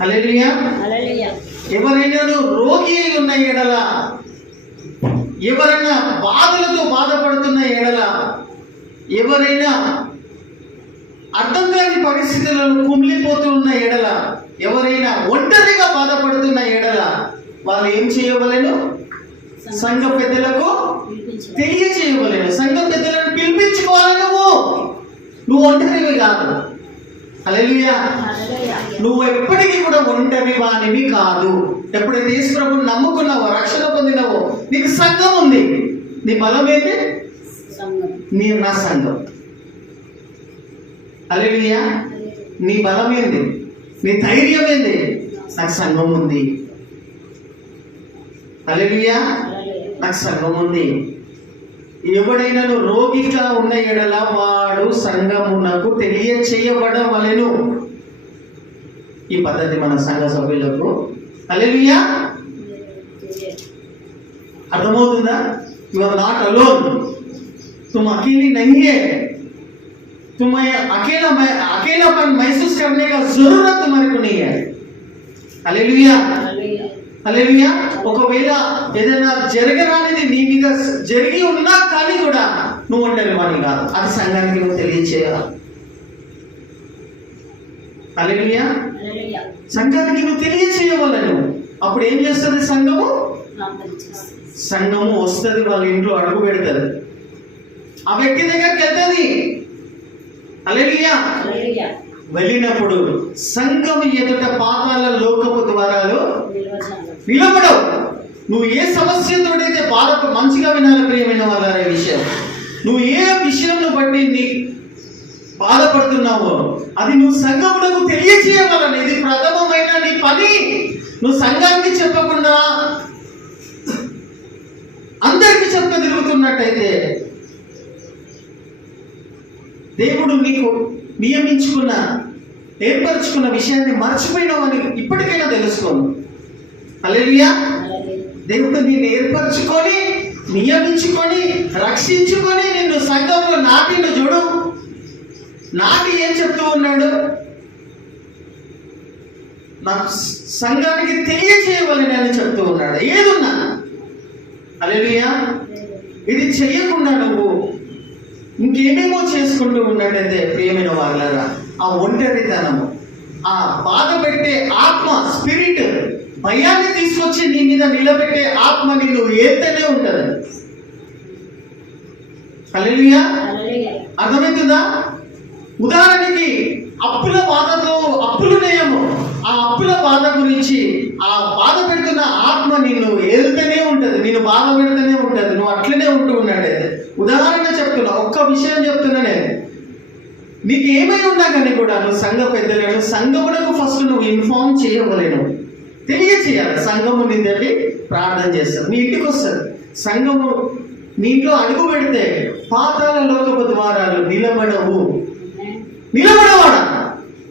హల్లెలూయా. ఎవరైనా రోగి అయి ఉన్న ఎడల, ఎవరైనా బాధలతో బాధపడుతున్న ఎడల, ఎవరైనా అర్థం కాని పరిస్థితులను కుమిలిపోతూ ఉన్న ఎడల, ఎవరైనా ఒంటరిగా బాధపడుతున్న ఎడల వాళ్ళు ఏం చేయవలెను? సంఘ పెద్దలకు తెలియచేయవలెను. సంఘ పెద్దలను పిలిపించుకోవాలి. నువ్వు ఒంటరివి కాదు. హల్లెలూయా. నువ్వు ఎప్పటికీ కూడా ఒంటరి వానివి కాదు. ఎప్పుడైతే యేసు ప్రభువుని నమ్ముకున్నావో, రక్షణ పొందినావో, నీకు సంఘం ఉంది. నీ బలం ఏంటి? నా సంఘం. హల్లెలూయా. నీ బలం ఏంది? నీ ధైర్యం ఏంది? నాకు సంఘం ఉంది. హల్లెలూయా. నాకు సంఘం ఉంది. ఎవడైనా రోగిగా ఉన్న ఎడల వాడు సంఘమునకు తెలియచేయబడవలెను. ఈ పద్ధతి మన సంఘ సభ్యులకు. హల్లెలూయా. అర్థమవుతుందా? You are not alone. तुम अकेली नहीं है. तुम्हें अकेलापन महसूस करने का जरूरत तुम्हारे को नहीं है. हालेलुया. हालेलुया. ఒకవేళ ఏదైనా జరగరానిది నీ మీద జరిగి ఉన్నా కానీ కూడా నువ్వు ఒంటరి వాడిని కాదు. అది సంఘానికి నువ్వు తెలియచేయాలి. హల్లెలూయా. సంఘానికి నువ్వు తెలియచేయవలెను. అప్పుడు ఏం చేస్తుంది సంఘము? సంఘము వస్తుంది, వాళ్ళ ఇంట్లో అడుగు పెడుతుంది, ఆ వ్యక్తి దగ్గరికి వెళ్తుంది. హల్లెలూయా. వెళ్ళినప్పుడు సంఘం ఎదుట పాతాళ లోకపు ద్వారాలు నిలబడవు. నువ్వు ఏ సమస్యతోడైతే మంచిగా వినాలి ప్రియమైన వాళ్ళ విషయం, నువ్వు ఏ విషయంను బట్టి నీ బాధపడుతున్నావో అది నువ్వు సంఘమునకు తెలియచేయగలను. ఇది ప్రథమమైన నీ పని. నువ్వు సంఘానికి చెప్పకుండా అందరికి చెప్ప తిరుగుతున్నట్టయితే దేవుడు నీకు నియమించుకున్న, ఏర్పరచుకున్న విషయాన్ని మర్చిపోయినావు అని ఇప్పటికైనా తెలుసుకోను. హల్లెలూయా. దేవుడు నిన్ను ఏర్పరచుకొని, నియమించుకొని, రక్షించుకొని నిన్ను సంఘంలో నాటిన చూడు. నాటి ఏం చెప్తూ ఉన్నాడు? నాకు సంఘానికి తెలియచేయవలని అని చెప్తూ ఉన్నాడు. ఏదున్నా. హల్లెలూయా. ఇది చెయ్యకుండా నువ్వు ఇంకేమేమో చేసుకుంటూ ఉన్నట్టయితే ప్రియమైన వాళ్ళరా, ఆ ఒంటరితనము, ఆ బాధ పెట్టే ఆత్మ, స్పిరిట్, భయాన్ని తీసుకొచ్చి నీ మీద నిలబెట్టే ఆత్మ నిన్ను ఏతనే ఉంటది. హల్లెలూయా. అర్థమవుతుందా? ఉదాహరణకి అప్పుల బాధతో, అప్పులునేమో ఆ అప్పుల బాధ గురించి, ఆ బాధ పెడుతున్న ఆత్మ నిన్ను ఏలుతూనే ఉంటది, నిన్ను బాధ పెడుతూనే ఉంటది. నువ్వు అట్లనే ఉంటూ ఉన్నాడైతే. ఉదాహరణ చెప్తున్నా, ఒక్క విషయం చెప్తున్నా నేను. నీకు ఏమై ఉన్నా కానీ కూడా నువ్వు సంఘ పెద్దలను, సంఘమునకు ఫస్ట్ నువ్వు ఇన్ఫార్మ్ చేయవలేను, తెలియచేయాలి. సంఘము నీ దగ్గర ప్రార్థన చేస్తారు, నీ ఇంటికి వస్తుంది. సంఘము నీ ఇంట్లో అడుగు పెడితే పాతాళ లోకపు ద్వారాలు నిలబడవాడా.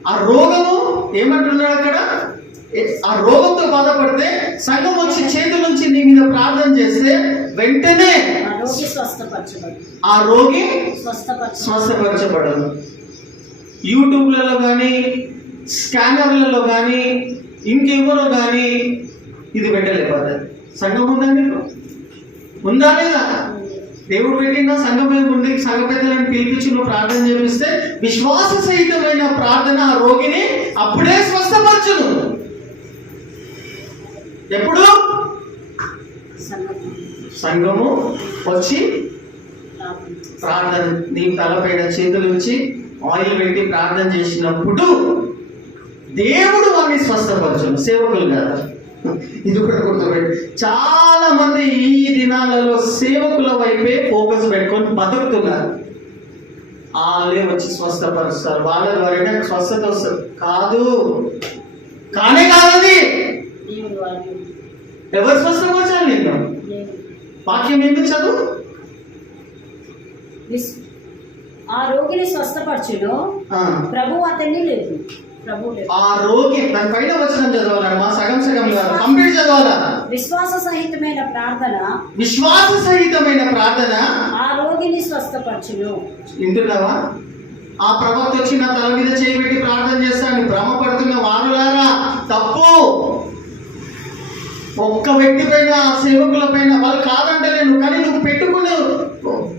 ఆ రోగము ఏమంటున్నాడు అక్కడ? ఆ రోగంతో బాధపడితే సంఘం వచ్చి చేతుల నుంచి నీ మీద ప్రార్థన చేస్తే వెంటనే ఆ రోగి స్వస్థపరచబడదు. యూట్యూబ్లలో కానీ, స్కానర్లలో కానీ, ఇంకెవరో కానీ ఇది పెట్టలేకపోతుంది. సంఘం ఉందా నీకు? ఉందా లేదా? దేవుడు పెట్టిన సంఘం ముందు సంఘ పెద్దలను పిలిపించి నువ్వు ప్రార్థన చేపిస్తే విశ్వాస సహితమైన ప్రార్థన ఆ రోగిని అప్పుడే స్వస్థపరచును. ఎప్పుడు? సంఘము వచ్చి ప్రార్థన, నీ తలపైన చేతులు ఉంచి ఆయిల్ పెట్టి ప్రార్థన చేసినప్పుడు దేవుడు వారిని స్వస్థపరచును, సేవకులు కదా. ఇది కూడా గుర్తుపెట్టి, చాలా మంది ఈ దినాలలో సేవకుల వైపే ఫోకస్ పెట్టుకొని బతుకుతున్నారు. వాళ్ళే వచ్చి స్వస్థపరుస్తారు, వాళ్ళ ద్వారా స్వస్థత వస్తుంది. కానే కాదది. ఎవరు స్వస్థపరచాలి? నేను వాక్యం ఎందుకు చదువు? ఆ రోగిని స్వస్థపరచును, ప్రభు అతన్ని లేదు. ఆ రోగి దాని పైన వచనం చదవాలమ్మా, సగం కాదు, కంప్లీట్ చదవాలా. విశ్వాస సహితమైన ప్రార్థన ఆ రోగిని స్వస్థపరచును. వింటున్నావా? ఆ ప్రవక్త వచ్చి నా తల మీద చేయబెట్టి ప్రార్థన చేస్తాను. భ్రమపడుతున్న వారులారా, తప్పు. ఒక్క వ్యక్తి పైన, సేవకుల పైన వాళ్ళు కాదంటలేను, కానీ నువ్వు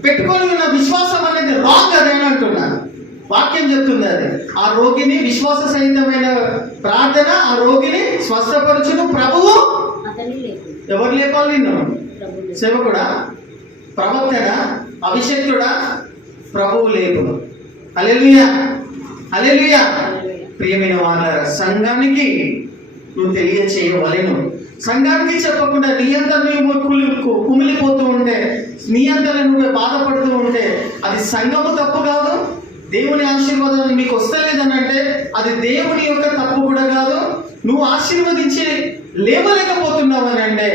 పెట్టుకొని ఉన్న విశ్వాసం అనేది రాంగ్ అదేనా అంటున్నాను. వాక్యం చెప్తుంది అది. ఆ రోగిని విశ్వాస సహితమైన ప్రార్థన ఆ రోగిని స్వస్థపరచును, ప్రభువు అతన్ని లేపు. ఎవరు లేపాలి నిన్ను? సేవకుడా, ప్రవక్తడా, అభిషేక్తుడా? ప్రభువు లేపును. హల్లెలూయా, హల్లెలూయా. ప్రియమైన వాళ్ళారా, సంఘానికి నువ్వు తెలియచేయవలెను. సంఘానికి చెప్పకుండా నీ అంతా నువ్వు కుమిలిపోతూ ఉంటే, నీ అంతా నువ్వే బాధపడుతూ ఉంటే అది సంఘము తప్పు కాదు. దేవుని ఆశీర్వాదం నీకు వస్తలేదని అంటే అది దేవుని యొక్క తప్పు కూడా కాదు. నువ్వు ఆశీర్వదించి లేవలేకపోతున్నావు అని అంటే,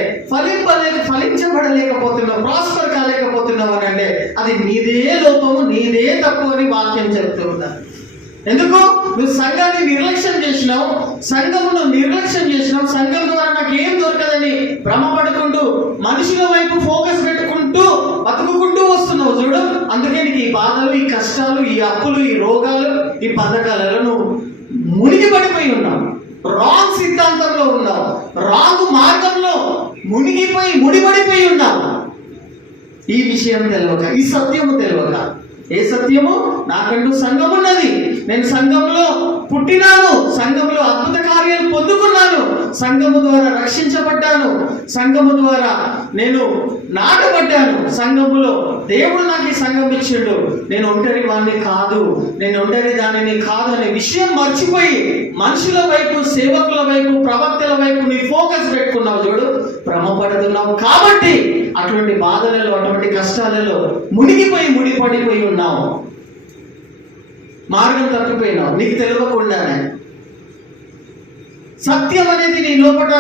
ఫలించబడలేకపోతున్నావు, ప్రాస్పర్ కాలేకపోతున్నావు అని అంటే అది నీదే లోపము, నీదే తప్పు అని వాక్యం చెప్తూ ఉన్నాను. ఎందుకు? నువ్వు సంఘాన్ని నిర్లక్ష్యం చేసినావు, సంఘమును నిర్లక్ష్యం చేసినావు. సంఘం ద్వారా నాకు ఏం దొరకదని భ్రమపడుకుంటూ మనుషుల వైపు ఫోకస్ పెట్టుకుంటూ బతుకుకుంటూ వస్తున్నావు చూడు. అందుకే నీకు ఈ బాధలు, ఈ కష్టాలు, ఈ అప్పులు, ఈ రోగాలు, ఈ పథకాలలో నువ్వు మునిగి పడిపోయి ఉన్నావు. రాంగ్ సిద్ధాంతంలో ఉన్నావు, రాంగ్ మార్గంలో ముడిపడిపోయి ఉన్నావు. ఈ విషయం తెలియక, ఈ సత్యము తెలియక. ఏ సత్యము? నాకంటూ సంఘం ఉన్నది, నేను సంఘంలో పుట్టినాను, సంఘంలో అద్భుత కార్యాలు పొందుకున్నాను, సంఘము ద్వారా రక్షించబడ్డాను, సంఘము ద్వారా నేను నాటబడ్డాను, సంఘములో దేవుడు నాకు ఈ సంఘం ఇచ్చిండు, నేను ఒంటరి వాడిని కాదు, నేను ఒంటరి దానిని కాదు అనే విషయం మర్చిపోయి మనుషుల వైపు, సేవకుల వైపు, ప్రవక్తల వైపు నీ ఫోకస్ పెట్టుకున్నావు చూడు, భ్రమపడుతున్నావు. కాబట్టి అటువంటి బాధలలో, అటువంటి కష్టాలలో ముడిపడిపోయి ఉన్నావు. మార్గం తప్పిపోయినావు నీకు తెలియకుండానే. సత్యం అనేది నీ లోపల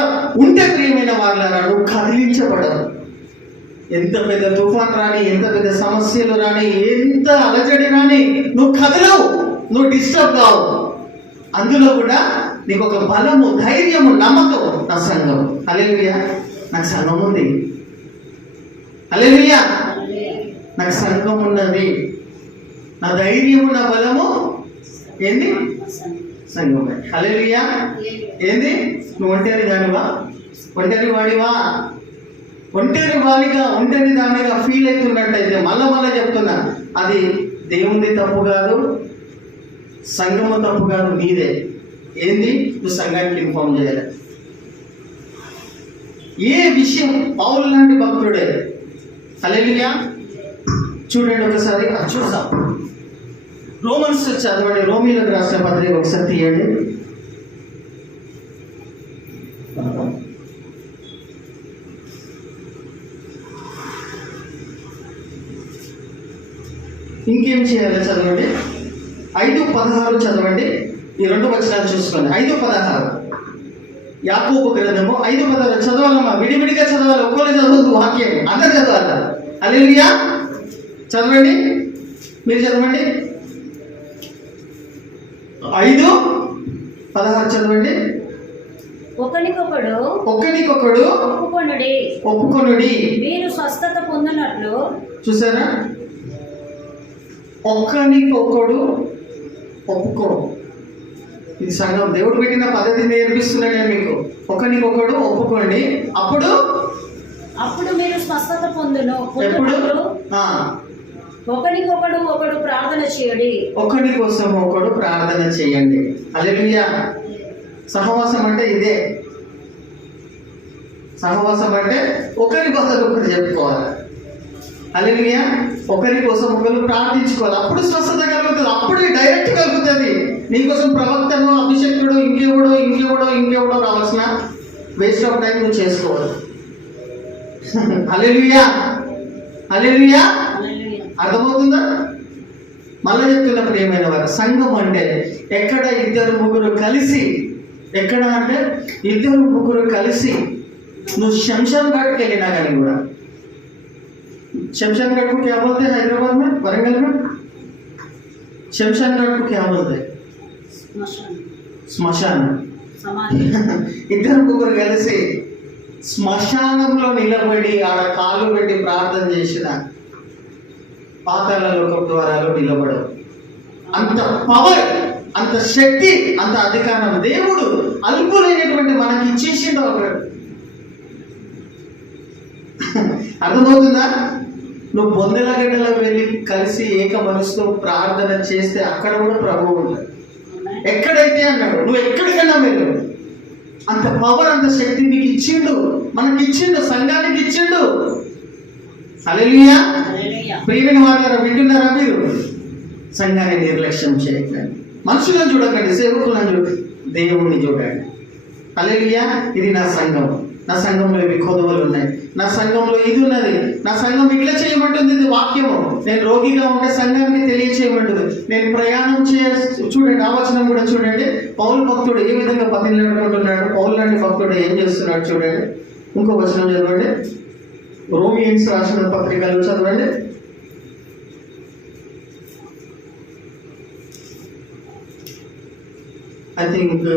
ఉంటే ప్రియమైన వాళ్ళారా, నువ్వు కదిలించబడవు. ఎంత పెద్ద తుఫాన్ రాని, ఎంత పెద్ద సమస్యలు రాని, ఎంత అలజడి రాని నువ్వు కదలవు, నువ్వు డిస్టర్బ్ కావు. అందులో కూడా నీకు ఒక బలము, ధైర్యము, నమ్మకం. నా సంఘం, హల్లెలూయా, నాకు సంఘం ఉంది, హల్లెలూయా, నాకు సంఘం ఉన్నది, నా ధైర్యము, నా బలము ఏంది? సంఘం. హల్లెలూయా. ఏంది? నువ్వు ఒంటరి దానివా, ఒంటరి వాడివా, ఒంటరి దానిగా ఫీల్ అవుతున్నట్టయితే మళ్ళా చెప్తున్నా, అది దేవుని తప్పు కాదు, సంఘము తప్పు కాదు, నీదే. ఏంది? నువ్వు సంఘానికి ఇన్ఫార్మ్ చేయాలి. ఏ విషయం, పౌలు లాంటి భక్తుడే. హల్లెలూయా. చూడండి ఒకసారి, చూద్దాం. రోమన్స్ చదవండి, రోమీలకు రాసిన పత్రిక ఒకసారి తీయండి. ఇంకేం చేయాలి చదవండి. 5:16 చదవండి. ఈ 2 వచనాలు చూసుకోండి. 5:16 యాకోబు గ్రంథము 5:16 చదవాలమ్మా, విడివిడిగా చదవాలి, ఒక్కోలే చదవద్దు, వాక్యం అందరు చదవాలి. హల్లెలూయా. చదవండి, మీరు చదవండి. 5:16 చదవండి. ఒకనికొకడు ఒప్పుకొనుడి, మీరు స్వస్థత పొందినట్లు. చూసారా? ఒకనికొకడు ఒప్పుకోడు. ఇది సంఘం దేవుడు పెట్టిన పద్ధతి నేర్పిస్తున్నాడు మీకు. ఒకనికొకడు ఒప్పుకోండి, అప్పుడు మీరు స్వస్థత పొందును. ఒకడు ప్రార్థన చేయండి, ఒకరి కోసం ఒకడు ప్రార్థన చేయండి. హల్లెలూయా. సహవాసం అంటే ఇదే. సహవాసం అంటే ఒకరి బాధలు ఒకరు చెప్పుకోవాలి. హల్లెలూయా. ఒకరి కోసం ఒకరు ప్రార్థించుకోవాలి, అప్పుడు స్వస్థత కలుగుతుంది, అప్పుడు డైరెక్ట్ కలుగుతుంది. నీకోసం ప్రవక్తను, అభిషేకుడు, ఇంకెవడో రావాల్సిన వేస్ట్ ఆఫ్ టైం నువ్వు చేసుకోవాలి. హల్లెలూయా, హల్లెలూయా. అర్థమవుతుందా? మళ్ళీ చెప్తున్న ప్రియమైన వారు, సంఘం అంటే ఎక్కడ 2-3 కలిసి, ఎక్కడ అంటే 2-3 కలిసి. నువ్వు शमशान घाट के लेना కానీ కూడా, शमशान घाट को क्या बोलते हैं हैदराबाद में, वरंगल में? शमशान घाट को क्या बोलते हैं? శ్మశాన. 2-3 కలిసి శ్మశానంలో నిలబడి ఆడ కాళ్ళు పెట్టి ప్రార్థన చేసిన పాతాళ లోకం ద్వారాలో నిలబడవు. అంత పవర్ అంత శక్తి, అంత అధికారం దేవుడు అల్పులైనటువంటి మనకి ఇచ్చేసిండు ఒకడు. అర్థమవుతుందా? నువ్వు బొందెల గడ్డలో వెళ్ళి కలిసి ఏక మనసుతో ప్రార్థన చేస్తే అక్కడ కూడా ప్రభువు ఉంటాడు. ఎక్కడైతే అన్నాడు, నువ్వు ఎక్కడికైనా వెళ్ళు. అంత పవర్, అంత శక్తి నీకు ఇచ్చిండు, మనకి ఇచ్చిండు, సంఘానికి ఇచ్చిండు. హల్లెలూయా. ప్రియమైన వారు వింటున్నారా మీరు? సంఘాన్ని నిర్లక్ష్యం చేయకండి. మనుషులను చూడకండి, సేవకులను చూడండి, దేవుణ్ణి చూడండి. హల్లెలూయా. ఇది నా సంఘం, నా సంఘంలో ఇవి కొదువలు ఉన్నాయి, నా సంఘంలో ఇది ఉన్నది, నా సంఘం ఇట్లా చేయమంటుంది. ఇది వాక్యము. నేను రోగిగా ఉంటే సంఘానికి తెలియచేయమంటుంది. నేను ప్రయాణం చూడండి, ఆ వచనం కూడా చూడండి. పౌలు భక్తుడు ఏ విధంగా పతిలాడుకుంటున్నాడు, పౌలు లాంటి భక్తుడు ఏం చేస్తున్నాడు చూడండి. ఇంకో వచనం చదవండి, రోమియన్స్ రాసిన పత్రికలు చదవండి. ఐ థింక్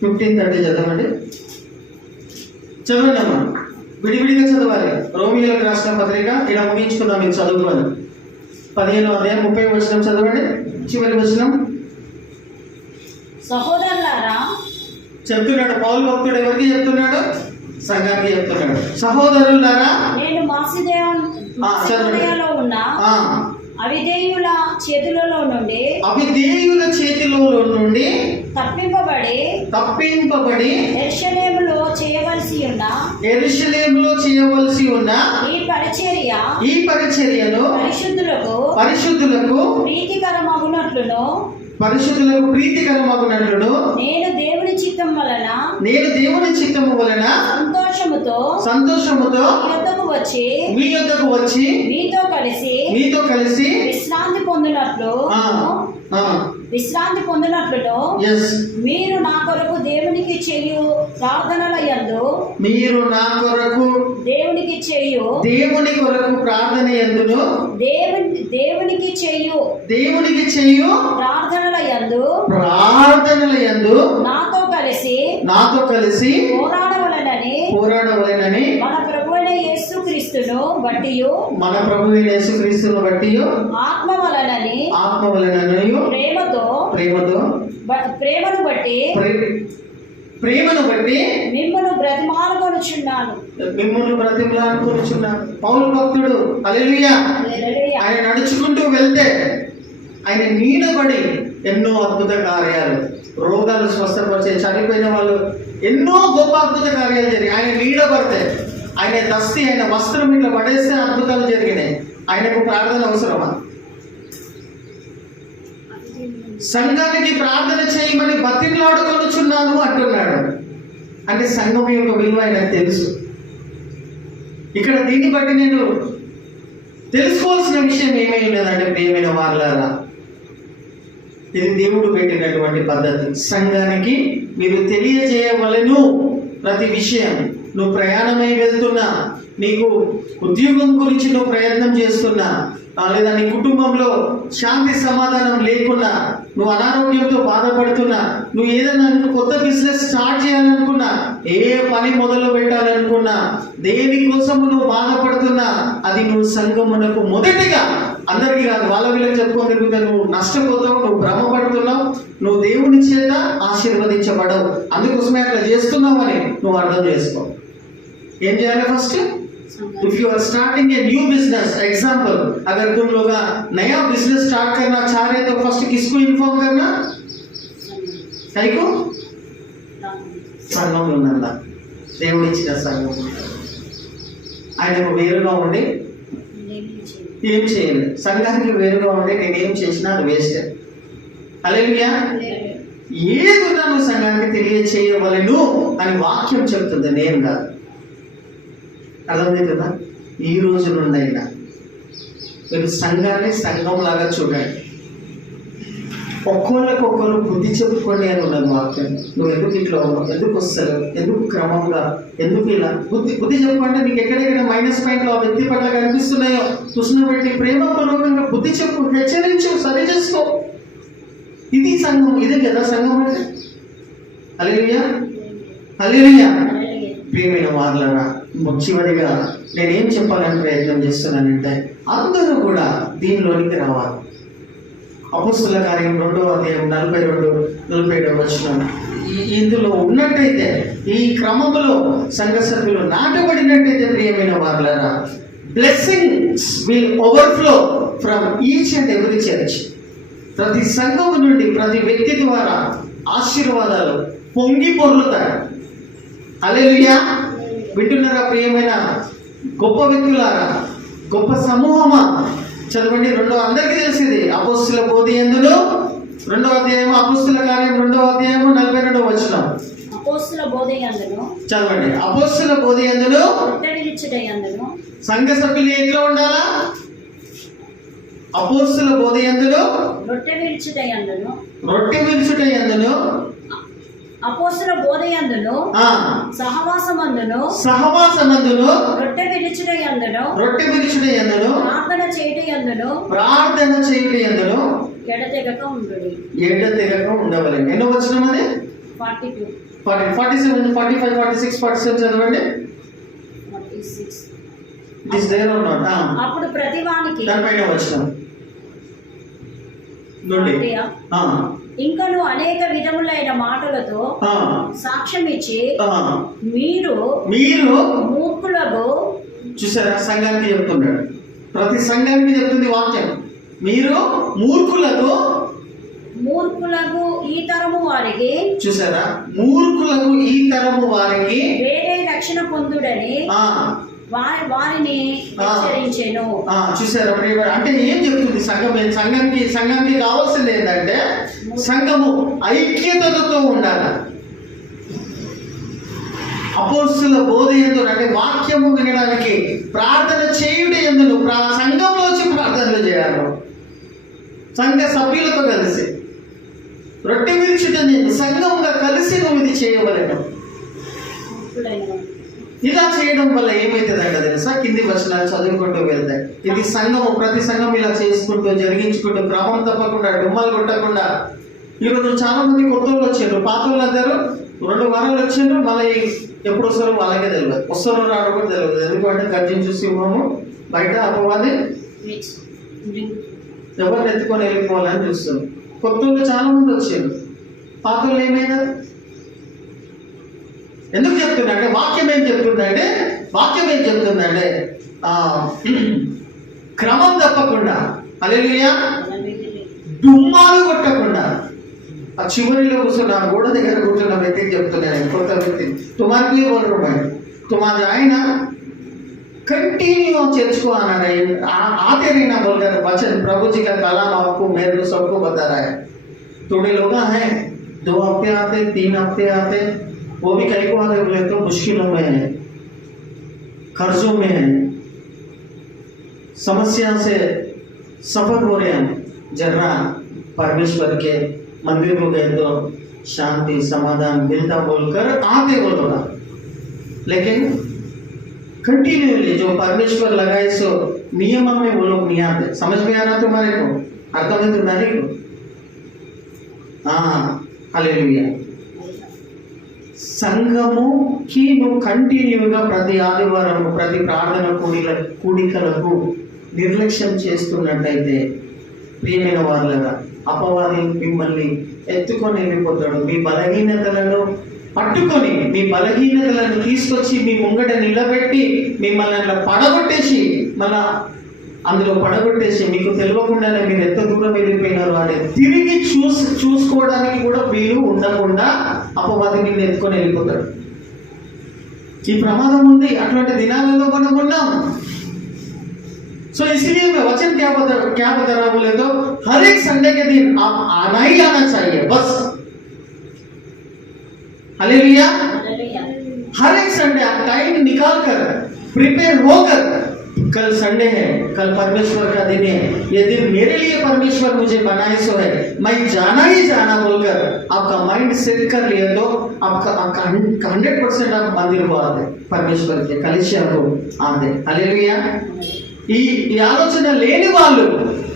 15:30 చదవండి. చదవండి అమ్మా, విడివిడిగా చదవాలి. రోమియోలకు రాసిన పత్రిక ఇలా ముగించుకుందాం మీరు చదువుకోవాలి. 15వ అధ్యాయం 30వ వచనం చదవండి, చివరి వచనం. సహోదరులారా చెప్తున్నాడు పౌలు భక్తుడు. ఎవరికి చెప్తున్నాడు? సంఘానికి చెప్తున్నాడు. సహోదరులారా, నేను మాసిదోనియాలో ఉన్న అవిధేయుల చేతిలో నుండి తప్పింపబడి యెరూషలేములో చేయవలసి ఉన్న ఈ పరిచర్యను పరిశుద్ధులకు ప్రీతికరమగునట్లును నేను దేవుని చిత్తము వలన సంతోషముతో మీ యొద్దకు వచ్చి మీతో కలిసి విశ్రాంతి పొందినట్లు మీరు నా కొరకు దేవునికి చేయు ప్రార్థనల యందు దేవుని కొరకు ప్రార్థన యందును దేవునికి చేయు ప్రార్థనల యందు నాతో కలిసి పోరాడవలెనని మన ప్రభువైన యేసుక్రీస్తును బట్టి ఆత్మ వలనని ప్రేమను బట్టి మిమ్మల్ని బ్రతిమాలుకొనుచున్నాను. పౌలు భక్తుడు హల్లెలూయా. ఆయన నడుచుకుంటూ వెళ్తే ఆయన నీడబడి ఎన్నో అద్భుత కార్యాలు, రోగాలు స్వస్థపరిచే, చనిపోయిన వాళ్ళు ఎన్నో గొప్ప అద్భుత కార్యాలు జరిగాయి. ఆయన నీడబడితే, ఆయన దస్తి, ఆయన వస్త్రం ఇట్లా పడేస్తే అద్భుతాలు జరిగినాయి. ఆయనకు ప్రార్థన అవసరమా? సంఘానికి ప్రార్థన చేయమని బతిలాడుకొనుచున్నాను అంటున్నాడు. అంటే సంఘం యొక్క విలువ ఆయనకు తెలుసు. ఇక్కడ దీన్ని బట్టి నేను తెలుసుకోవాల్సిన విషయం ఏమై ఉన్నదంటే, ప్రియమైన వారలారా, ఇది దేవుడు పెట్టినటువంటి పద్ధతి. సంఘానికి మీరు తెలియజేయవలెను ప్రతి విషయం. నువ్వు ప్రయాణమై వెళ్తున్నా, నీకు ఉద్యోగం గురించి నువ్వు ప్రయత్నం చేస్తున్నా, లేదా నీ కుటుంబంలో శాంతి సమాధానం లేకున్నా, నువ్వు అనారోగ్యంతో బాధపడుతున్నా, నువ్వు ఏదైనా కొత్త బిజినెస్ స్టార్ట్ చేయాలనుకున్నా, ఏ పని మొదలు పెట్టాలనుకున్నా, దేనికోసం నువ్వు బాధపడుతున్నా, అది నువ్వు సంఘమునకు మొదటిగా, అందరికీ కాదు, వాళ్ళ వీళ్ళకి చెప్పుకొని తిరుగుతా నువ్వు నష్టపోతావు, నువ్వు భ్రమపడుతున్నావు, నువ్వు దేవుని చేత ఆశీర్వదించబడవు. అందుకోసమే అట్లా చేస్తున్నావు అని నువ్వు అర్థం చేసుకో. ఏం చేయాలి? First if you are starting a new business, example, अगर तुम लोग नया बिजनेस स्टार्ट करना चाह रहे तो फर्स्ट किसको इन्फॉर्म करना? को సంఘంలో ఉన్నదా? దేవుడి ఇచ్చిన సంఘం. ఆయనకు వేరుగా ఉండి ఏం చేయాలి? సంఘానికి వేరుగా ఉండి నేను ఏం చేసినా అది వేస్ట్. హల్లెలూయా. ఏదున్నా నువ్వు సంఘానికి తెలియచేయవలెను అని వాక్యం చెప్తుంది, నేను కాదు. అర్థమైంది కదా? ఈ రోజు నుండి అయినా మీరు సంఘాన్ని సంఘం లాగా చూడండి. ఒక్కొక్కరు బుద్ధి చెప్పుకోండి అని ఉన్నది వాక్యం. నువ్వు ఎందుకు ఇట్లా ఉన్నావు, ఎందుకు వస్తలేవు, ఎందుకు క్రమంగా, ఎందుకు ఇలా బుద్ధి చెప్పుకుంటే నీకు ఎక్కడెక్కడ మైనస్ పాయింట్లు ఆ వ్యక్తి పట్ల కనిపిస్తున్నాయో చూసిన పెట్టి ప్రేమపూర్వకంగా బుద్ధి చెప్పు, హెచ్చరించు, సరి చేసుకో. ఇది సంఘం. ఇదే కదా సంఘం అంటే. హల్లెలూయా, హల్లెలూయా. ప్రియమైన వారులారా, చివరిగా నేనేం చెప్పాలని ప్రయత్నం చేస్తున్నానంటే అందరూ కూడా దీనిలోనికి రావాలి. అపోస్తల కార్యం 2వ అధ్యాయం 42-47 వచనం ఇందులో ఉన్నట్టయితే, ఈ క్రమంలో సంఘ సభ్యులు నాటబడినట్టయితే ప్రియమైన వారులారా, blessings will overflow from each and every church. ప్రతి సంఘము నుండి ప్రతి వ్యక్తి ద్వారా ఆశీర్వాదాలు పొంగి పొర్లుతాయి. హల్లెలూయా. వింటున్నారా ప్రియమైన గొప్ప వ్యక్తులారా, గొప్ప సమూహమా? చదవండి, అందరికీ తెలిసింది. అపోస్తుల బోధ యందును 2వ అధ్యాయం, అపోస్తుల కార్యం 2వ అధ్యాయం 42వ వచనం. అపోస్తుల బోధ యందును చదవండి. అపోస్తుల బోధ యందును రొట్టె విరుచుట యందును. సంఘ సభ్యులు ఎట్లా ఉండాలా? అపోస్తుల బోధ యందును రొట్టె విరుచుట యందును. అపోస్తుల బోధ యందును సహవాసమందును రొట్టె విరుచుట యందును ప్రార్థన చేయుట యందును ఎడతెగక ఉండవలెను. ఎన్నో వచనం అది? 42, 47, 45, 46, 47 చదవండి. 46. It is there or not? అప్పుడు ప్రతివానికి దానిపైన వచనం నుండి ఇంకను అనేక విధములైన మాటలతో సాక్ష్యం ఇచ్చి మీరు మూర్ఖులకు. చూసారా, సంఘానికి చెప్తున్నాడు, ప్రతి సంఘానికి చెప్తుంది వాక్యం. మీరు మూర్ఖులకు ఈ తరము వారికి. చూసారా, మూర్ఖులకు ఈ తరము వారికి వేరే రక్షణ పొందుడని వారిని హెచ్చరించెను. చూసారా, అంటే ఏం చెప్తుంది సంఘం? సంఘానికి కావాల్సింది ఏంటంటే సంఘము ఐక్యతతో ఉండాలి. అపోస్తుల బోధ యందు అంటే వాక్యము వినడానికి, ప్రార్థన చేయుట యందు సంఘంలో వచ్చి ప్రార్థనలు చేయాలి. సంఘ సభ్యులతో కలిసి రొట్టె విరుచుట సంఘంగా కలిసి నువ్వు ఇది చేయవలెను. ఇలా చేయడం వల్ల ఏమైతుందంటే తెలుసా? కింది వచనాలు చదువుకుంటూ వెళ్తాయి. ఇది సంఘము, ప్రతి సంఘం ఇలా చేసుకుంటూ జరిగించుకుంటూ క్రమం తప్పకుండా డుమ్మలు కొట్టకుండా. ఈరోజు చాలా మంది కొత్త వాళ్ళు వచ్చారు, పాత వాళ్ళందరూ 2 వారాలు వచ్చారు, మళ్ళీ ఎప్పుడు వస్తారో వాళ్ళకే తెలియదు, వస్తారో రావడం కూడా తెలియదు. ఎందుకంటే గర్జించు సింహము బయట అపవాది ఎవరిని ఎత్తుకొని వెళ్ళిపోవాలని చూస్తుంది. కొత్త వాళ్ళు చాలా మంది వచ్చారు, పాత వాళ్ళు ఏమైనా. ఎందుకు చెప్తుందంటే వాక్యం ఏం చెప్తుందంటే క్రమం తప్పకుండా, హల్లెలూయా, డుమ్మాలు కొట్టకుండా. ఆ చివరిలో కూర్చున్న గోడ దగ్గర కూర్చున్న వ్యక్తికి చెప్తున్నాను, కొత్త వ్యక్తి, తుమార్కి తుమారు ఆయన कंटिन्यू चर्च को आना रहे, आते रहना बोलकर वचन प्रभु जी का कलाम आपको मेरे को सबको बता रहा है. थोड़े लोग हैं 2 हफ्ते आते, 3 हफ्ते आते, वो भी कई को आते बोले तो मुश्किलों में है, कर्जों में है, समस्या से सफर हो रहे हैं. जरा परमेश्वर के मंदिर को गए तो शांति समाधान मिलता बोलकर आते वो लोग. लेकिन कंटिन्यूली जो परमेश्वर लगाए सो नियम में वो लोग नहीं आते. समझ में आ रहा तुम्हारे को? अर्थम है तुम्हारे को? हालेलुया. సంఘముకి నువ్వు కంటిన్యూగా ప్రతి ఆదివారం ప్రతి ప్రార్థన కూడికలకు నిర్లక్ష్యం చేస్తున్నట్టయితే ప్రియమైన వారులారా, అపవాది మిమ్మల్ని ఎత్తుకొని వెళ్ళిపోతాడు. మీ బలహీనతలను పట్టుకొని, మీ బలహీనతలను తీసుకొచ్చి మీ ముంగట నిలబెట్టి మిమ్మల్ని అట్లా పడగొట్టేసి, అందులో పడగొట్టేసి మీకు తెలియకుండానే మీరు ఎంత దూరం వెళ్ళిపోయినారు అని తిరిగి చూసుకోవడానికి కూడా వీలు ఉండకుండా అపవాది నిన్ను ఎత్తుకొని వెళ్ళిపోతాడు. ఈ ప్రమాదం ఉంది. అటువంటి దినాలలో మనం ఉన్నాం. सो इसलिए मैं वचन क्या बता रहा बोले तो हर एक संडे के दिन आप आना ही आना चाहिए बस. हालेलुया. हर एक संडे आप टाइम निकाल कर प्रिपेयर होकर, कल संडे है, कल परमेश्वर का दिन है, ये दिन मेरे लिए परमेश्वर मुझे बनाए सो है, मैं जाना ही जाना बोलकर आपका माइंड सेट कर लिया तो आपका 100% आप मंदिर को आते, परमेश्वर के कलीसिया को आते. हालेलुया. ఈ ఆలోచన లేని వాళ్ళు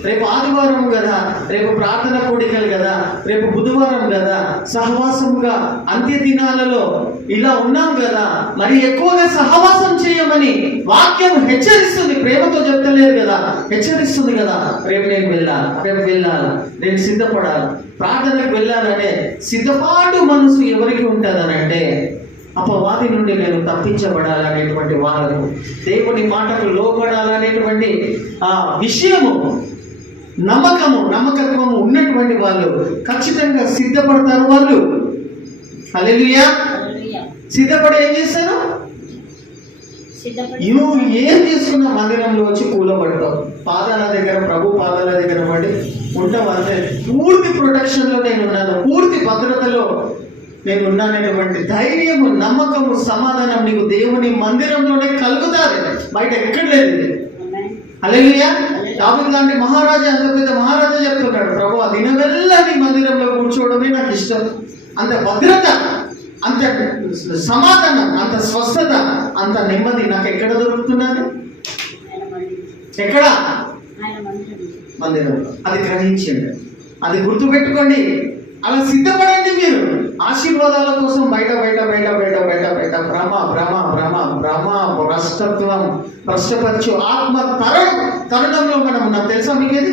రేపు ఆదివారం కదా, రేపు ప్రార్థన కూడికలు కదా, రేపు బుధవారం కదా, సహవాసముగా అంత్య దినాలలో ఇలా ఉన్నాం కదా, మరి ఎక్కువగా సహవాసం చేయమని వాక్యం హెచ్చరిస్తుంది. ప్రేమతో చెప్తలేదు కదా, హెచ్చరిస్తుంది కదా. రేపు నేను వెళ్ళాలి, నేను సిద్ధపడాలి, ప్రార్థనకు వెళ్ళాలనే సిద్ధపాటు మనసు ఎవరికి ఉంటుందనంటే అపవాది నుండి నేను తప్పించబడాలనేటువంటి వాళ్ళకు, దేవుని మాటకు లోపడాలనేటువంటి ఆ విషయము, నమ్మకత్వము ఉన్నటువంటి వాళ్ళు ఖచ్చితంగా సిద్ధపడతారు. వాళ్ళు హల్లెలూయా. సిద్ధపడి ఏం చేస్తారు? నువ్వు ఏం చేస్తున్నా మందిరంలో వచ్చి కూలబడతావు, పాదాల దగ్గర, ప్రభు పాదాల దగ్గర పడి ఉంటావు. అంటే పూర్తి ప్రొటెక్షన్లో నేను ఉన్నాను, పూర్తి భద్రతలో నేను ఉన్నాననేటువంటి ధైర్యము, నమ్మకము, సమాధానం నీకు దేవుని మందిరంలోనే కలుగుతారు, బయట ఎక్కడ లేదు. హల్లెలూయా. దావీదు లాంటి మహారాజా, అంత పెద్ద మహారాజా చెప్తున్నాడు, ప్రభు దినవెల్లా నీ మందిరంలో కూర్చోవడమే నాకు ఇష్టం. అంత భద్రత, అంత సమాధానం, అంత స్వస్థత, అంత నెమ్మది నాకు ఎక్కడ దొరుకుతున్నది? ఎక్కడ? మందిరంలో. అది గ్రహించండి, అది గుర్తుపెట్టుకోండి. అలా సిద్ధపడండి. మీరు ఆశీర్వాదాల కోసం బయట భ్రమ భ్రష్టత్వం, భ్రష్టపరచు ఆత్మ తరుణంలో మనం ఉన్నాం. తెలుసా మీకేది?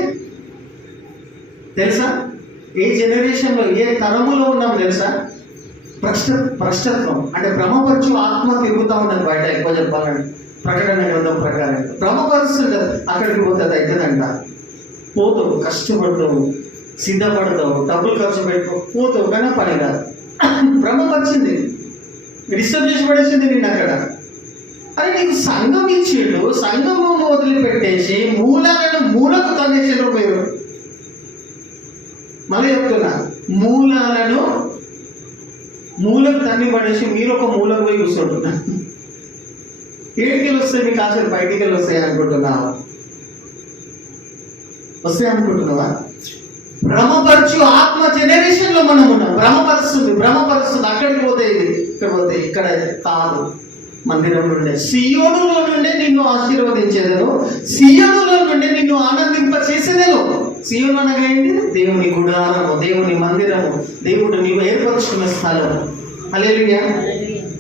తెలుసా ఏ జనరేషన్లో, ఏ తరములో ఉన్నాం తెలుసా? భ్రష్టత్వం అంటే భ్రమపరచు ఆత్మ తిరుగుతూ ఉన్నది బయట. ఎక్కువ చెప్పాలండి, ప్రకటన గ్రంథం ప్రకారం భ్రమపరుస్తుంది. అక్కడికి పోతుంది, అవుతుందంట. పోతావు, కష్టపడతావు, సిద్ధపడతావు, డబ్బులు ఖర్చు పెట్టుకో, పోతావు, కానీ పని కాదు. భ్రమపరిచింది, డిస్టర్బ్ చేసి పడేసింది నేను అక్కడ. అరే నీకు సంఘం ఇచ్చిండు, సంఘము వదిలిపెట్టేసి మూలకు తగ్గేసారు మీరు. మళ్ళీ చెప్తున్నా, మూలకు తన్ని పడేసి మీరు ఒక మూలకు పోయి కూర్చుంటున్నారు. ఏడికెళ్ళి వస్తాయి మీకు ఆశలు? బయటికి వెళ్ళి వస్తాయి అనుకుంటున్నావా? వస్తాయి అనుకుంటున్నావా? భ్రమపరచు ఆత్మ జనరేషన్ లో మనం ఉన్నాం. భ్రమపరుస్తుంది. అక్కడికి పోతే ఇది, ఇక్కడ పోతే ఇక్కడ కాదు. మందిరం నుండే, సియోనులో నుండే నిన్ను ఆశీర్వదించేదను, సియోనులో నుండే నిన్ను ఆనందింప చేసేదను. సియోను అనగా ఏంటి? దేవుని గుడారము, దేవుని మందిరము, దేవుడు నీవు ఏర్పరచుకున్న స్థలం. హల్లెలూయా.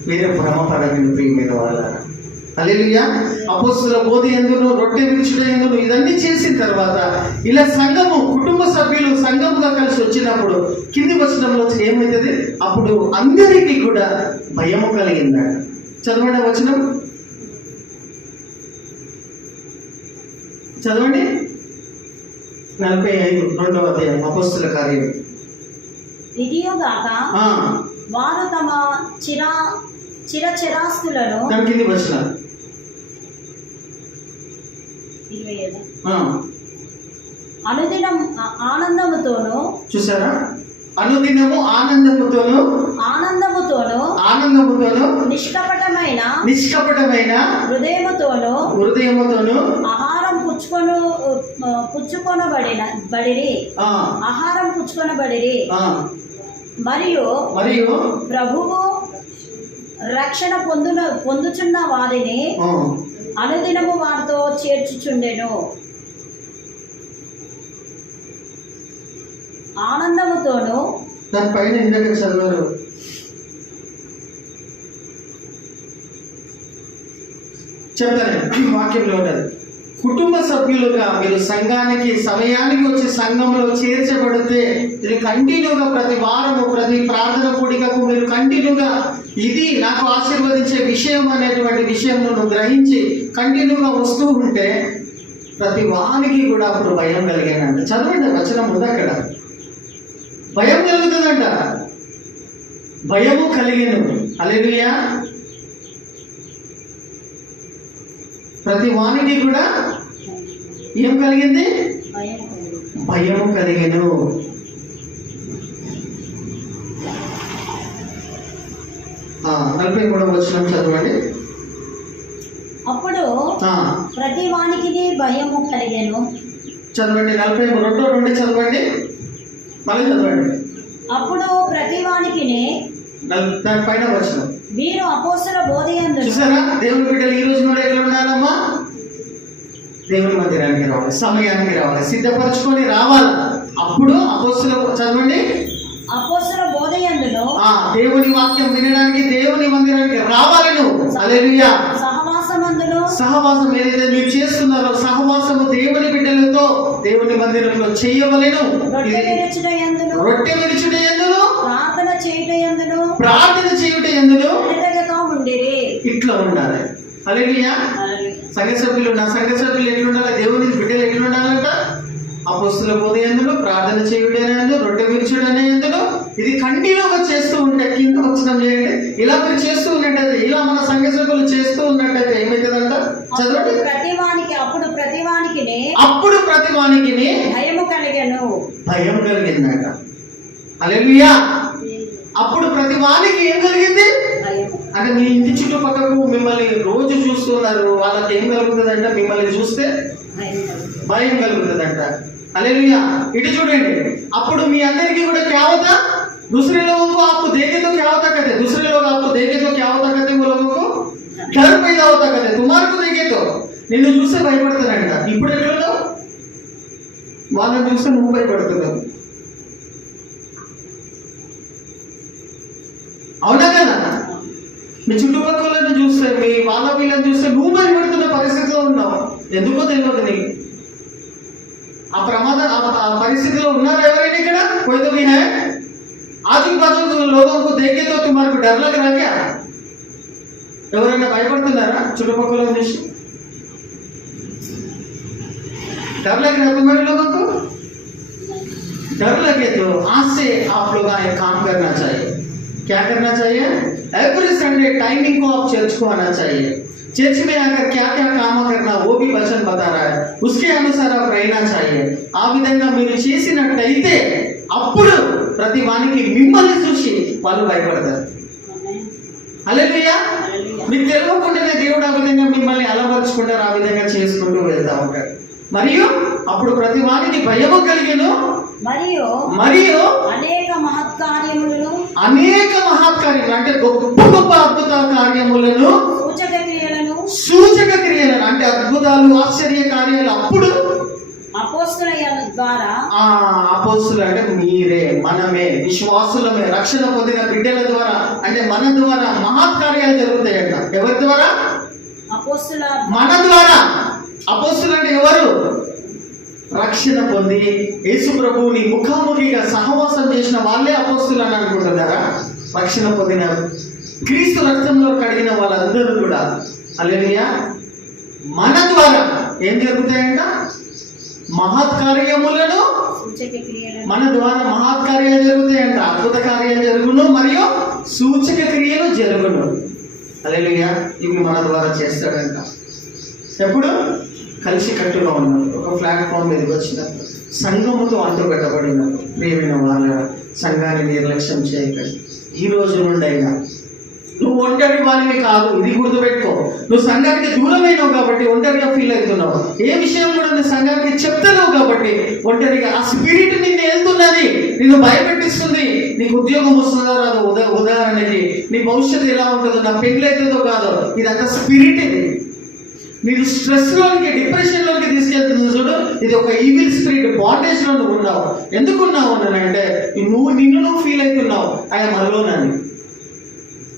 మీరే భ్రమపడకండి ప్రియమైన వాళ్ళారా. హల్లెలూయా. అపోస్తలుల బోధ యందును, రొట్టె విరుచుట యందును ఇదన్నీ చేసిన తర్వాత ఇలా సంఘము, కుటుంబ సభ్యులు సంఘముగా కలిసి వచ్చినప్పుడు కింది వచనంలో ఏమవుతుంది? అప్పుడు అందరికీ కూడా భయము కలిగిందట. చదవండి వచనం, చదవండి. 45 రెండవ అధ్యాయం అపోస్తలుల కార్యం. ఇదియోగాక వారు తమ చిరాస్తులను కింది వచనం అనుదినం ఆనందముతోను, చూసారా? అనుదినము ఆనందముతోను నిష్కపటమైన హృదయముతోను ఆహారం పుచ్చుకొనబడిరి. మరియు ప్రభువు రక్షణ పొందుచున్న వారిని అనుదినము వారితో చేర్చుచుండెను. ఆనందముతోను. దానిపైన ఇందాక చదివారు, చెప్తాను ఈ వాక్యంలో ఉన్నది. కుటుంబ సభ్యులుగా మీరు సంఘానికి సమయానికి వచ్చి సంఘంలో చేర్చబడితే ఇది కంటిన్యూగా ప్రతి వారము, ప్రతి ప్రార్థన కూడికకు మీరు కంటిన్యూగా ఇది నాకు ఆశీర్వదించే విషయం అనేటువంటి విషయం నువ్వు గ్రహించి కంటిన్యూగా వస్తూ ఉంటే ప్రతి వారికి కూడా అప్పుడు భయం కలిగేనంట. చదవండి వచనం ఉంది అక్కడ. భయం కలుగుతుందంట. భయము కలిగెను. హల్లెలూయా. ప్రతి వానికి కూడా ఏం కలిగింది? భయము కలిగెను. నలభై కూడా వచనం చదవండి. అప్పుడు ప్రతి వానికి భయము కలిగెను. చదవండి 42 చదవండి, మళ్ళీ చదవండి. అప్పుడు ప్రతి వానికి దాని పైన వచనం. మీరు అపోస్తలుల బోధ యందు. చూసారా? దేవుని బిడ్డలు ఈ రోజు నుండి ఎట్లా ఉండాలమ్మా? దేవుని మందిరానికి రావాలి, సమయానికి రావాలి, సిద్ధపరచుకొని రావాలి. అప్పుడు అపోస్తలుల చదవండి అపోస్తల బోధయందును దేవుని వాక్యం వినడానికి దేవుని మందిరానికి రావాలను. హల్లెలూయా. సహవాసమందును, సహవాసం ఏదైతే మీరు చేస్తున్నారో సహవాసము దేవుని బిడ్డలతో దేవుని మందిరంలో చేయవలెను. రొట్టె విరుచుట యందును, రొట్టె విరుచుట యందును, ప్రార్థన చేయుట యందును, ప్రార్థన చేయుట యందును ఎడతెగక ఉండిరి. ఇట్లా ఉండాలి. హల్లెలూయా. సంఘ సభ్యులు, నా సంఘ సభ్యులు ఎట్లుండాలి, దేవుని బిడ్డలు ఎట్లుండాలంట? అపోస్తల బోధయందును, ప్రార్థన చేయుటయందును, రొట్టె విరుచుటయందును. ఇది కంటిన్యూగా చేస్తూ ఉంటే, కింద వచనం చేయండి, ఇలా మీరు చేస్తూ ఉన్నట్టయితే, ఇలా మన సంఘ సభ్యులు చేస్తూ ఉన్నట్టయితే ఏమవుతుందంట? చదవండి. అప్పుడు ప్రతి వానికి భయము కలిగెను. భయం కలిగిందట. హల్లెలూయా. అప్పుడు ప్రతి వానికి ఏం కలిగింది అంటే, మీ ఇంటి చుట్టుపక్కకు మిమ్మల్ని రోజు చూస్తున్నారు, వాళ్ళకి ఏం కలుగుతుందంట? మిమ్మల్ని చూస్తే భయం కలుగుతుందంట. హల్లెలూయా. ఇటు చూడండి, అప్పుడు మీ అందరికీ కూడా क्या होता? दूसरे लोगों को आपको देखे तो क्या होता कहते? दूसरे लोग आपको देखे तो क्या होता कहते? वो लोगों को डर पैदा होता कहते. तुम्हारे को देखे तो నిన్ను చూస్తే భయపడతారంట. ఇప్పుడు ఎట్లున్నావు? వాళ్ళని చూస్తే నువ్వు భయపడుతున్నావు. అవునా కదా? మీ చుట్టుపక్కలని చూస్తే, మీ వాళ్ళ వీళ్ళని చూస్తే నువ్వు భయపడుతున్న పరిస్థితిలో ఉన్నావు. ఎందుకో తెలియదు నీకు. ఆ ప్రమాదం, ఆ పరిస్థితిలో ఉన్నారా ఎవరైనా ఇక్కడ? कोई तो भी है? आजू बाजू लोगों को देखे तो तुम्हारे को डर लग रहा क्या? ఎవరైనా భయపడుతున్నారా చుట్టుపక్కల చూసి? डर लग रहा है तुम्हारे लोगों को? डर लगे तो आज से आप लोग एक काम करना चाहिए. क्या करना चाहिए? एवरी संडे टाइमिंग को आप चर्च को आना चाहिए. चर्च में आकर क्या क्या काम करना वो भी वचन बता रहा है, उसके अनुसार आप रहना चाहिए. ఆ విధంగా మీరు చేసినట్లయితే అప్పుడు ప్రతి వానికి మిమ్మల్ని చూసి వాళ్ళు భయపడతారు. హల్లెలూయా. మీకు తెలియకుండానే దేవుడు ఆ విధంగా మిమ్మల్ని అలవర్చుకుంటారు, ఆ విధంగా చేసుకుంటూ వెళ్తా ఉంటారు. మరియు అప్పుడు ప్రతి వానికి భయము కలిగెను. మరియు అనేక మహత్కార్యములను అంటే గొప్ప గొప్ప అద్భుత కార్యములను, సూచక క్రియలను అంటే అద్భుతాలు, ఆశ్చర్య కార్యాలు అప్పుడు అపోస్తలుల ద్వారా, అపోస్తలులు అంటే మీరే, మనమే, విశ్వాసులమే, రక్షణ పొందిన బిడ్డల ద్వారా అంటే మన ద్వారా మహత్కార్యాలు జరుగుతాయంట. ఎవరి ద్వారా? మన ద్వారా. అపోస్తలులు అంటే ఎవరు? రక్షణ పొంది యేసు ప్రభువుని ముఖాముఖిగా సహవాసం చేసిన వాళ్ళే అపోస్తలులు అని అనుకుంటున్నారా? రక్షణ పొందిన, క్రీస్తు రక్తంలో కడిగిన వాళ్ళందరూ కూడా. హల్లెలూయా. మన ద్వారా ఏం జరుగుతాయంట? మహత్కార్యములను, మన ద్వారా మహత్కార్యాలు జరుగుతాయంట, అద్భుత కార్యాలు జరుగును మరియు సూచక క్రియలు జరుగును. హల్లెలూయా. ఇవి మన ద్వారా చేస్తాడంట. ఎప్పుడు? కలిసి కట్టుగా ఉన్నప్పుడు, ఒక ప్లాట్ఫామ్ మీదకి వచ్చినప్పుడు, సంఘముతో అంటుకట్టబడినప్పుడు. ప్రియమైన వాళ్ళ సంఘాన్ని నిర్లక్ష్యం చేయకండి. ఈ రోజు నుండి అయినా నువ్వు ఒంటరి వాడిని కాదు, ఇది గుర్తుపెట్టుకో. నువ్వు సంఘానికి దూరమైనావు కాబట్టి ఒంటరిగా ఫీల్ అవుతున్నావు. ఏ విషయం కూడా నువ్వు సంఘానికి చెప్తున్నావు కాబట్టి ఒంటరిగా. ఆ స్పిరిట్ నిన్ను వెళ్తున్నది, నిన్ను భయపెట్టిస్తుంది. నీకు ఉద్యోగం వస్తుందో రాదు, ఉదాహరణకి నీ భవిష్యత్తు ఎలా ఉంటుందో, నా పెళ్ళి అవుతుందో కాదో, ఇదంతా స్పిరిట్. ఇది మీరు స్ట్రెస్ లోనికి, డిప్రెషన్ లోనికి తీసుకెళ్తుంది చూడు. ఇది ఒక ఈవిల్ స్పిరిట్. బాండేజ్ లో నువ్వు ఉన్నావు. ఎందుకున్నావు అంటే నిన్ను ఫీల్ అవుతున్నావు ఐఎమ్ అలోన్ అని.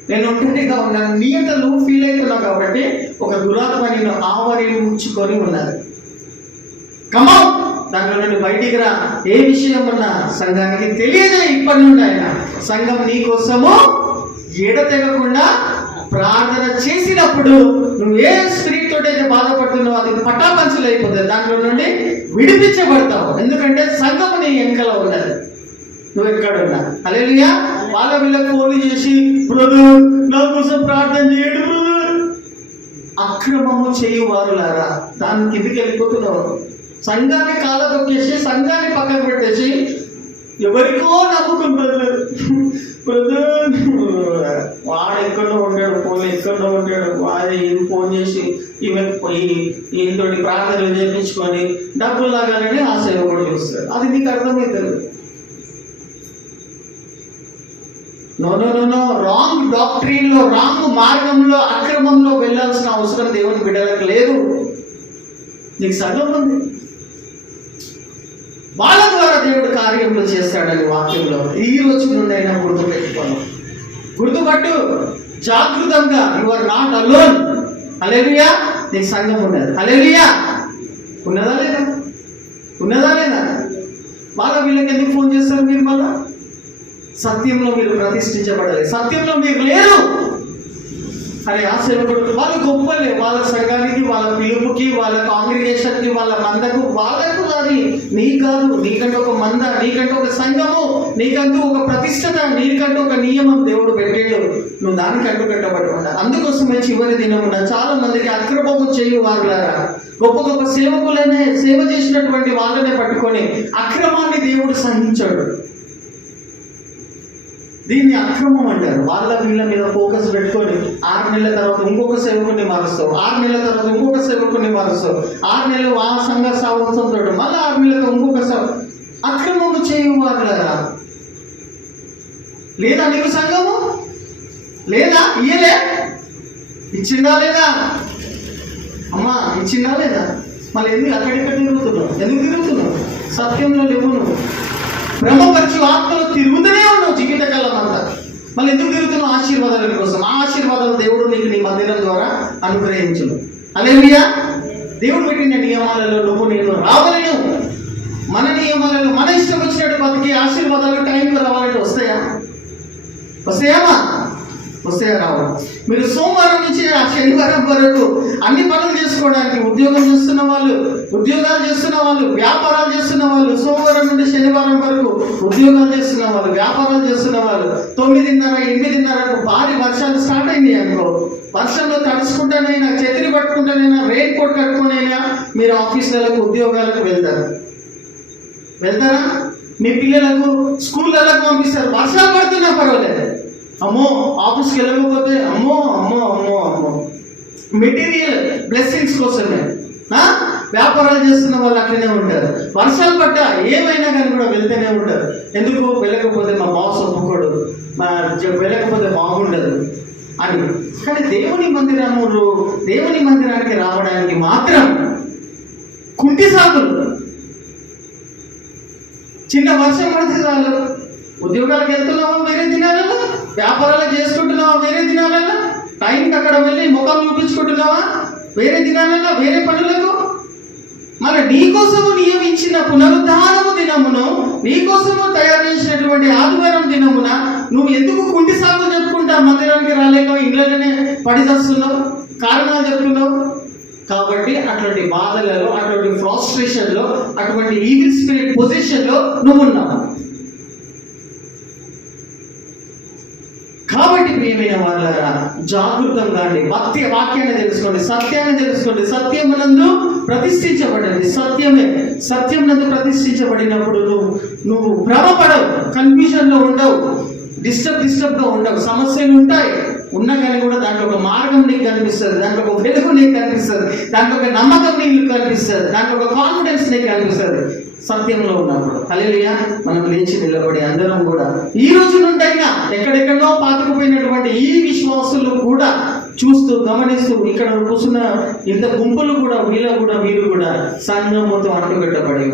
నేను ఒంటరిగా ఉన్నాను, నీ అంతా నువ్వు ఫీల్ అవుతున్నావు కాబట్టి ఒక దురాత్మ నిన్ను ఆవరించుకొని ఉన్నది. కమౌ, దాంట్లో నుండి బయటికి రా. ఏ విషయం ఉన్నా సంఘానికి తెలియదే. ఇప్పటి నుండి ఆయన సంఘం నీ కోసము ఎడతెగకుండా ప్రార్థన చేసినప్పుడు నువ్వు ఏ స్పిరిట్ తోటి అయితే బాధపడుతున్నావు అది పటాపంచలు అయిపోతుంది. దాంట్లో నుండి విడిపించబడతావు. ఎందుకంటే సంఘము నీ వెనకలో ఉన్నది, నువ్వు ఎక్కడున్నా. హల్లెలూయా. వాళ్ళ వీళ్ళకి ఫోన్లు చేసి, బ్రదర్ నా కోసం ప్రార్థన చేయండి బ్రదర్. అక్రమము చేయువారులారా, దాని కిందికి వెళ్ళిపోతున్నావు. సంఘాన్ని కాళ్ళ తొక్కేసి, సంఘాన్ని పక్కన పెట్టేసి ఎవరికో నమ్ముకుంటారు. బ్రదర్ వాడు ఎక్కడో ఉంటాడు, ఫోన్ ఎక్కడో ఉంటాడు, వాడు ఈయన ఫోన్ చేసి ఈయనతోటి ప్రార్థనలు చేయించుకొని డబ్బులు లాగాలని ఆ సేవకుడు చూస్తాడు. అది నీకు అర్థమవుతుంది. No no no no wrong doctrine లో, రాంగ్ మార్గంలో, అక్రమంలో వెళ్ళాల్సిన అవసరం దేవుని బిడ్డలకు లేదు. నీకు సంఘం ఉంది, వాళ్ళ ద్వారా దేవుడు కార్యములు చేస్తాడని వాక్యంలో ఈ రోజు నుండి అయినా గుర్తుపెట్టుకోను. గుర్తుపట్టు, జాగృతంగా. You are not alone. Hallelujah. నీకు సంఘం ఉన్నది. హల్లెలూయా. ఉన్నదా లేదా? ఉన్నదా లేదా? వీళ్ళకి ఎందుకు ఫోన్ చేస్తారు మీరు? మళ్ళా సత్యంలో మీరు ప్రతిష్ఠించబడాలి. సత్యంలో మీరు లేరు అరే ఆ సేవకుడు వాళ్ళు గొప్పలే, వాళ్ళ సంఘానికి, వాళ్ళ పిలుపుకి, వాళ్ళ కాంగ్రిగేషన్కి, వాళ్ళ మందకు, వాళ్ళకు అది నీ కాదు. నీకంటూ ఒక మంద, నీకంటూ ఒక సంఘము, నీకంటూ ఒక ప్రతిష్టత, నీకంటూ ఒక నియమం దేవుడు పెట్టాడు. నువ్వు దానికి అడ్డుకట్టబడి ఉండాలి. అందుకోసమే చివరి దినమున చాలా మందికి అక్రమము చేయు వారులారా, గొప్ప గొప్ప సేవకులనే, సేవ చేసినటువంటి వాళ్ళనే పట్టుకొని అక్రమాన్ని దేవుడు సహించాడు. దీన్ని అక్రమం అంటారు. వాళ్ళ వీళ్ళ మీద ఫోకస్ పెట్టుకొని 6 నెలల తర్వాత ఇంకొక సేవకుని మారుస్తావు, 6 నెలల తర్వాత ఇంకొక సేవకుని మారుస్తావు, 6 నెలలు ఆ సంఘ సావంతో మళ్ళీ 6 నెలలతో ఇంకొక అక్రమము చేయువారులారా. లేదా నీకు సంఘము లేదా? ఇయ్యలే? ఇచ్చిందా లేదా? అమ్మా ఇచ్చిందా లేదా? మళ్ళీ ఎందుకు అక్కడిక్కడ తిరుగుతున్నావు? ఎందుకు తిరుగుతున్నావు? సత్యంలో లేవు. నువ్వు బ్రహ్మపరిచి ఆత్మలో తిరుగుతూనే ఉన్నావు జీవితకాలం అంతా. మళ్ళీ ఎందుకు తిరుగుతున్నావు? ఆశీర్వాదాల కోసం. ఆ ఆశీర్వాదాలు దేవుడు నీకు నీ మందిరం ద్వారా అనుగ్రహించును. హల్లెలూయా. దేవుడు పెట్టిన నియమాలలో నువ్వు నేను రావలేను. మన నియమాలలో మన ఇష్టం వచ్చినట్టు బతికి ఆశీర్వాదాలు టైంకి రావాలంటే వస్తాయా? వస్తాయా? రావు. మీరు సోమవారం నుంచి శనివారం వరకు అన్ని పనులు చేసుకోవడానికి, ఉద్యోగం చేస్తున్న వాళ్ళు, ఉద్యోగాలు చేస్తున్న వాళ్ళు, వ్యాపారాలు చేస్తున్న వాళ్ళు, సోమవారం నుండి శనివారం వరకు ఉద్యోగాలు చేస్తున్న వాళ్ళు, వ్యాపారాలు చేస్తున్న వాళ్ళు, 9:30, 8:30 భారీ వర్షాలు స్టార్ట్ అయింది అనుకో, వర్షంలో తడుచుకుంటానైనా, చెతిని పట్టుకుంటానైనా, రెయిన్ కోట్ కట్టుకునైనా మీరు ఆఫీసులకు, ఉద్యోగాలకు వెళ్తారా? మీ పిల్లలకు స్కూళ్ళకు పంపిస్తారు. వర్షాలు పడుతున్నా పర్వాలేదు, అమ్మో ఆఫీస్కి వెళ్ళకపోతే అమ్మో అమ్మో అమ్మో అమ్మో. మెటీరియల్ బ్లెస్సింగ్స్ కోసమే వ్యాపారాలు చేస్తున్న వాళ్ళు అట్లనే ఉంటారు. వర్షాలు పడ్డ ఏమైనా కానీ కూడా వెళ్తూనే ఉంటారు. ఎందుకు? వెళ్ళకపోతే మా బాస్ ఒప్పుకోడు, వెళ్ళకపోతే బాగుండదు అని. కానీ దేవుని మందిరానికి రావడానికి మాత్రం కుంటి సాకులు. చిన్న వర్షం పడితే చాలు, ఉద్యోగాలకు వెళ్తున్నావా వేరే దినాలలో, వ్యాపారాలు చేసుకుంటున్నావా వేరే దినాలలో, టైంకి అక్కడ వెళ్ళి ముఖం చూపించుకుంటున్నావా వేరే దినాలలో, వేరే పనులకు. మరి నీకోసము నియమించిన పునరుద్ధానము దినమును, నీకోసము తయారు చేసినటువంటి ఆదివారం దినమున నువ్వు ఎందుకు కుంటి సాగు చెప్పుకుంటా మందిరానికి రాలేక ఇంట్లోనే పడిచేస్తున్నావు, కారణాలు చెప్తున్నావు? కాబట్టి అటువంటి బాధలలో, అటువంటి ఫ్రస్ట్రేషన్లో, అటువంటి ఈవిల్ స్పిరిట్ పొజిషన్లో నువ్వు ఉన్నావు. కాబట్టి ప్రియమైన వాళ్ళారా, జాగృతంగా వాక్యాన్ని తెలుసుకోండి, సత్యాన్ని తెలుసుకోండి. సత్యమునందు ప్రతిష్ఠించబడండి. సత్యమునందు ప్రతిష్ఠించబడినప్పుడు నువ్వు భ్రమపడవు, కన్ఫ్యూజన్లో ఉండవు, డిస్టర్బ్గా ఉండవు. సమస్యలు ఉంటాయి, ఉన్నా కానీ కూడా దాంట్లో ఒక మార్గం నీకు కనిపిస్తుంది, దాంట్లో ఒక వెలుగు నీకు కనిపిస్తుంది, దాంట్లో ఒక నమ్మకం నీకు కనిపిస్తుంది, దాంట్లో ఒక కాన్ఫిడెన్స్ నీకు కనిపిస్తుంది సత్యంలో ఉన్నప్పుడు. హల్లెలూయా. మనం లేచి నిలబడి అందరం కూడా ఈ రోజు నుండైనా ఎక్కడెక్కడో పాతుకుపోయినటువంటి ఈ విశ్వాసులు కూడా చూస్తూ, గమనిస్తూ, ఇక్కడ కూర్చున్న ఇంత గుంపులు కూడా, వీళ్ళు కూడా, మీరు కూడా సంఘముతో అంటుకట్టబడి